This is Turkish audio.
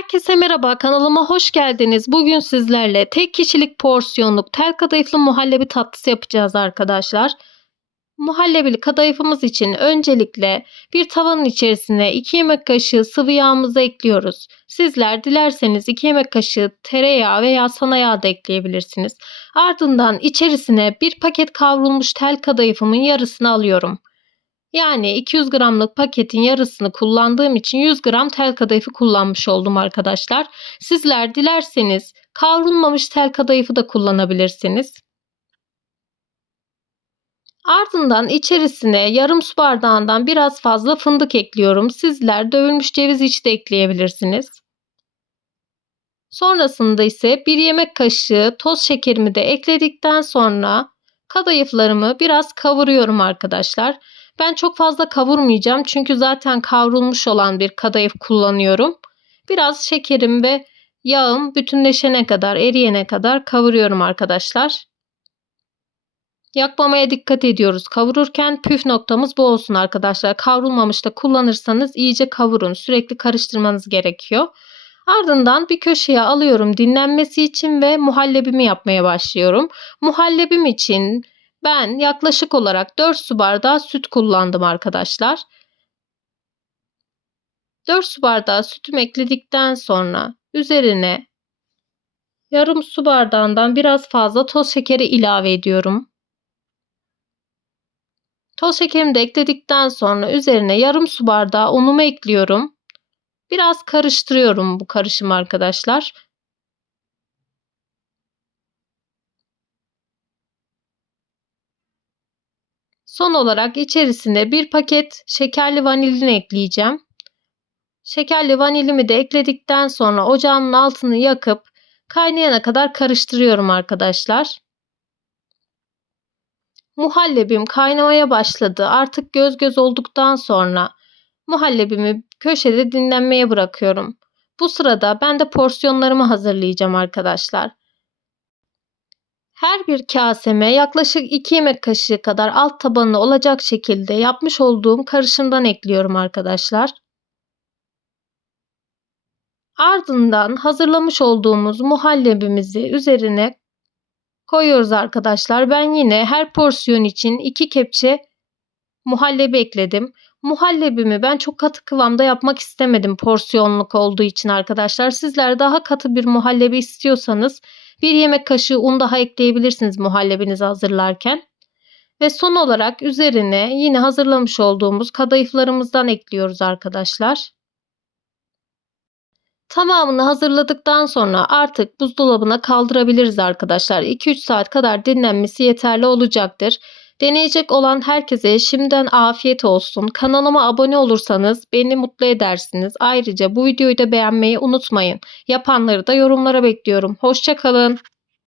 Herkese merhaba kanalıma hoş geldiniz. Bugün sizlerle tek kişilik porsiyonluk tel kadayıflı muhallebi tatlısı yapacağız arkadaşlar. Muhallebili kadayıfımız için öncelikle bir tavanın içerisine 2 yemek kaşığı sıvı yağımızı ekliyoruz. Sizler dilerseniz 2 yemek kaşığı tereyağı veya sana yağ da ekleyebilirsiniz. Ardından içerisine bir paket kavrulmuş tel kadayıfımın yarısını alıyorum. Yani 200 gramlık paketin yarısını kullandığım için 100 gram tel kadayıfı kullanmış oldum arkadaşlar. Sizler dilerseniz kavrulmamış tel kadayıfı da kullanabilirsiniz. Ardından içerisine yarım su bardağından biraz fazla fındık ekliyorum. Sizler dövülmüş ceviz içi de ekleyebilirsiniz. Sonrasında ise bir yemek kaşığı toz şekerimi de ekledikten sonra kadayıflarımı biraz kavuruyorum arkadaşlar. Ben çok fazla kavurmayacağım çünkü zaten kavrulmuş olan bir kadayıf kullanıyorum. Biraz şekerim ve yağım bütünleşene kadar, eriyene kadar kavuruyorum arkadaşlar. Yakmamaya dikkat ediyoruz. Kavururken püf noktamız bu olsun arkadaşlar. Kavrulmamış da kullanırsanız iyice kavurun. Sürekli karıştırmanız gerekiyor. Ardından bir köşeye alıyorum dinlenmesi için ve muhallebimi yapmaya başlıyorum. Muhallebim için ben yaklaşık olarak 4 su bardağı süt kullandım arkadaşlar. 4 su bardağı sütümü ekledikten sonra üzerine yarım su bardağından biraz fazla toz şekeri ilave ediyorum. Toz şekerimi de ekledikten sonra üzerine yarım su bardağı unumu ekliyorum. Biraz karıştırıyorum bu karışım arkadaşlar. Son olarak içerisine bir paket şekerli vanilini ekleyeceğim. Şekerli vanilimi de ekledikten sonra ocağımın altını yakıp kaynayana kadar karıştırıyorum arkadaşlar. Muhallebim kaynamaya başladı. Artık göz göz olduktan sonra muhallebimi köşede dinlenmeye bırakıyorum. Bu sırada ben de porsiyonlarımı hazırlayacağım arkadaşlar. Her bir kaseme yaklaşık 2 yemek kaşığı kadar alt tabanı olacak şekilde yapmış olduğum karışımdan ekliyorum arkadaşlar. Ardından hazırlamış olduğumuz muhallebimizi üzerine koyuyoruz arkadaşlar. Ben yine her porsiyon için 2 kepçe muhallebi ekledim. Muhallebimi ben çok katı kıvamda yapmak istemedim porsiyonluk olduğu için arkadaşlar. Sizler daha katı bir muhallebi istiyorsanız bir yemek kaşığı un daha ekleyebilirsiniz muhallebinizi hazırlarken. Ve son olarak üzerine yine hazırlamış olduğumuz kadayıflarımızdan ekliyoruz arkadaşlar. Tamamını hazırladıktan sonra artık buzdolabına kaldırabiliriz arkadaşlar. 2-3 saat kadar dinlenmesi yeterli olacaktır. Deneyecek olan herkese şimdiden afiyet olsun. Kanalıma abone olursanız beni mutlu edersiniz. Ayrıca bu videoyu da beğenmeyi unutmayın. Yapanları da yorumlara bekliyorum. Hoşçakalın.